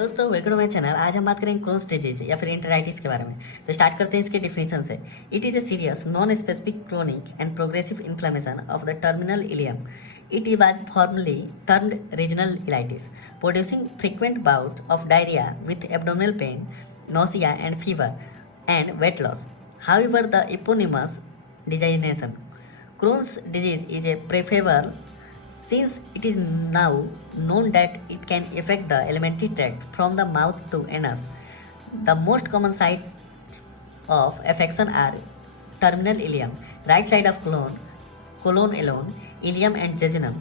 Hello दोस्तों, welcome to my channel. आज हम बात करेंगे क्रोन्स डिजीज या फिर एंटेराइटिस के बारे में। तो स्टार्ट करते हैं इसके डिफिनेशन से। It is a serious non specific chronic and progressive inflammation of the terminal ileum. It was formerly termed regional ileitis, producing frequent bouts of diarrhea with abdominal pain, nausea and fever, and weight loss. However, the eponymous designation, Crohn's disease, is a preferable since it is now known that it can affect the alimentary tract from the mouth to anus. The most common sites of affection are terminal ileum, right side of colon alone, ileum and jejunum.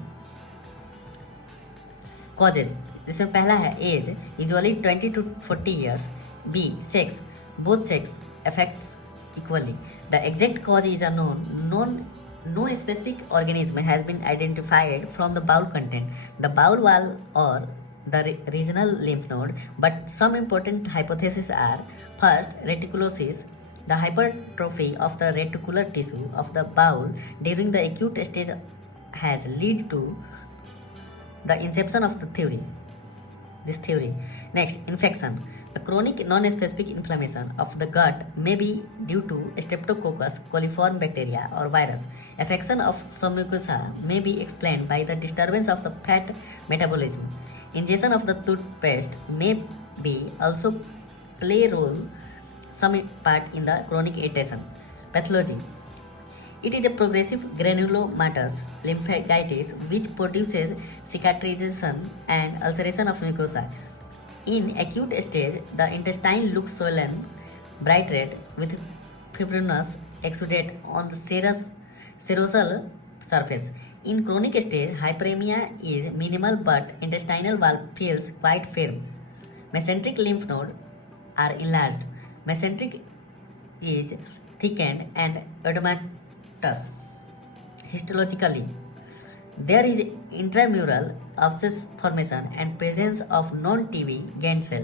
Causes, जिसमें पहला है as, usually 20 to 40 years. B, sex, both sex affects equally. The exact cause is unknown. No specific organism has been identified from the bowel content, the bowel wall or the regional lymph node, but some important hypotheses are: first, reticulosis, the hypertrophy of the reticular tissue of the bowel during the acute stage has led to the inception of this theory. Next, infection. The chronic non-specific inflammation of the gut may be due to Streptococcus coliform bacteria or virus. Affection of mucosa may be explained by the disturbance of the fat metabolism. Ingestion of the toothpaste may be also play some part in the chronic irritation. Pathology. It is a progressive granulomatous lymphitis which produces cicatrization and ulceration of mucosa. In acute stage, the intestine looks swollen, bright red, with fibrinous exudate on the serosal surface. In chronic stage, hyperemia is minimal but intestinal wall feels quite firm. Mesenteric lymph nodes are enlarged. Mesenteric is thickened and edematous. Histologically, there is intramural abscess formation and presence of non-TV Gantt cell.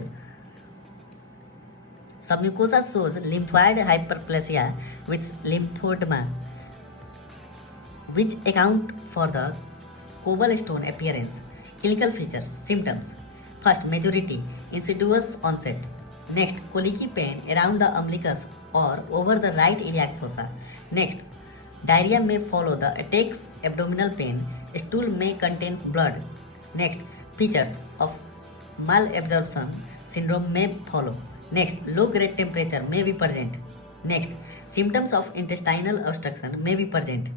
Submucosa shows lymphoid hyperplasia with lymphedema, which account for the cobblestone appearance. Clinical features, symptoms. First, majority, insidious onset. Next, colicky pain around the umbilicus or over the right iliac fossa. Next, diarrhea may follow the attacks, abdominal pain, stool may contain blood. Next, features of malabsorption syndrome may follow. Next, low grade temperature may be present. Next, symptoms of intestinal obstruction may be present.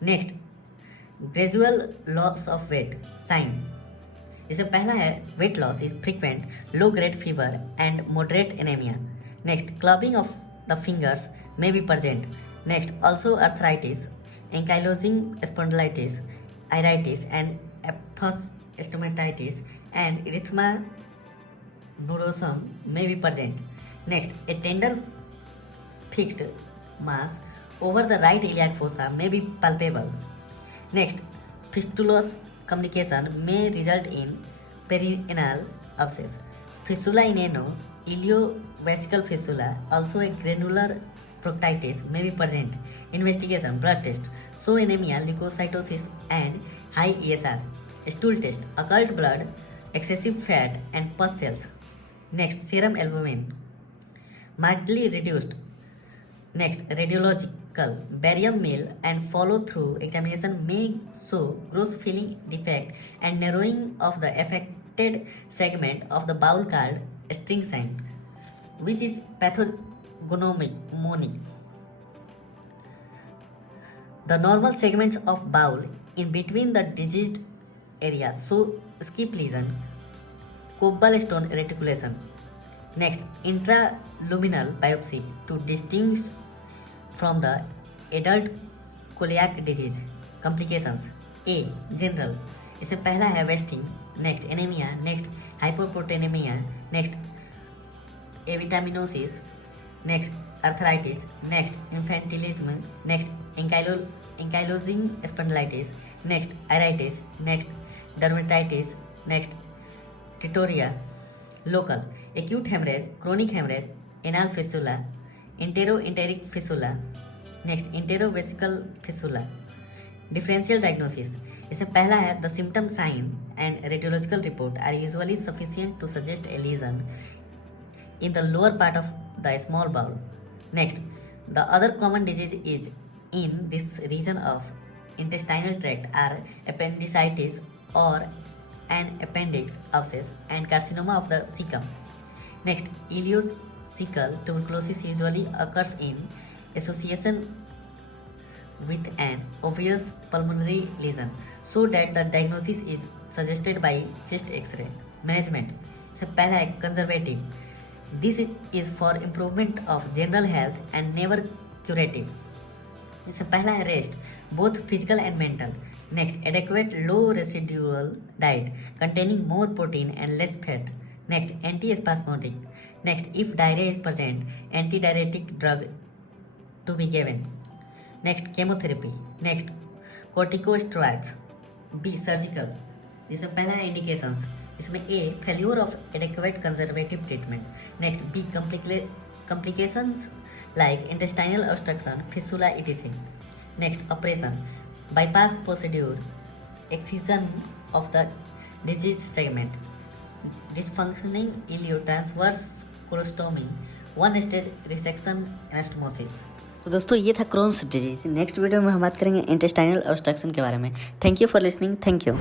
Next, gradual loss of weight sign. इससे पहला है weight loss is frequent, low grade fever and moderate anemia. Next, clubbing of the fingers may be present. Next, also arthritis, ankylosing spondylitis, iritis and aphthous stomatitis and erythema nodosa may be present. Next, a tender fixed mass over the right iliac fossa may be palpable. Next, fistulous communication may result in perianal abscess. Fistula in ano, Entero-vesical fistula, also a granular proctitis may be present. Investigation, blood test, show anemia, leukocytosis and high ESR. Stool test, occult blood, excessive fat and pus cells. Next, serum albumin, markedly reduced. Next, radiological, barium meal and follow-through examination may show gross filling defect and narrowing of the affected segment of the bowel called string sign, which is pathognomonic. The normal segments of bowel in between the diseased areas show skip lesion, cobblestone reticulation. Next, intraluminal biopsy to distinguish from the adult celiac disease. Complications. A, general, इससे पहला है wasting. Next, anemia. Next, hypoproteinemia. Next, avitaminosis. Next, arthritis. Next, infantilism. Next, ankylosing spondylitis. Next, iritis. Next, dermatitis. Next, tituria. Local, acute hemorrhage, chronic hemorrhage, anal fistula, Entero-enteric fistula. Next, Entero-vesical fistula. Differential diagnosis, इसमें पहला है the symptom sign and radiological report are usually sufficient to suggest a lesion in the lower part of the small bowel. Next, the other common disease is in this region of intestinal tract are appendicitis or an appendix abscess and carcinoma of the cecum. Next, ileocecal tuberculosis usually occurs in association with an obvious pulmonary lesion, so that the diagnosis is suggested by chest X-ray. Management, so पहला है conservative. This is for improvement of general health and never curative. इससे पहला है rest, both physical and mental. Next, adequate low residual diet containing more protein and less fat. Next, antispasmodic. Next, if diarrhea is present, antidiuretic drug to be given. Next, chemotherapy. Next, corticosteroids. B, surgical. जिसमें पहला है indications. इसमें a failure of adequate conservative treatment. Next be complications like intestinal obstruction, fistula etc. Next, operation, bypass procedure, excision of the diseased segment, dysfunctioning iliotransverse colostomy, one stage resection anastomosis. तो दोस्तों ये था Crohn's disease. Next video में हम बात करेंगे intestinal obstruction के बारे में. Thank you for listening. Thank you.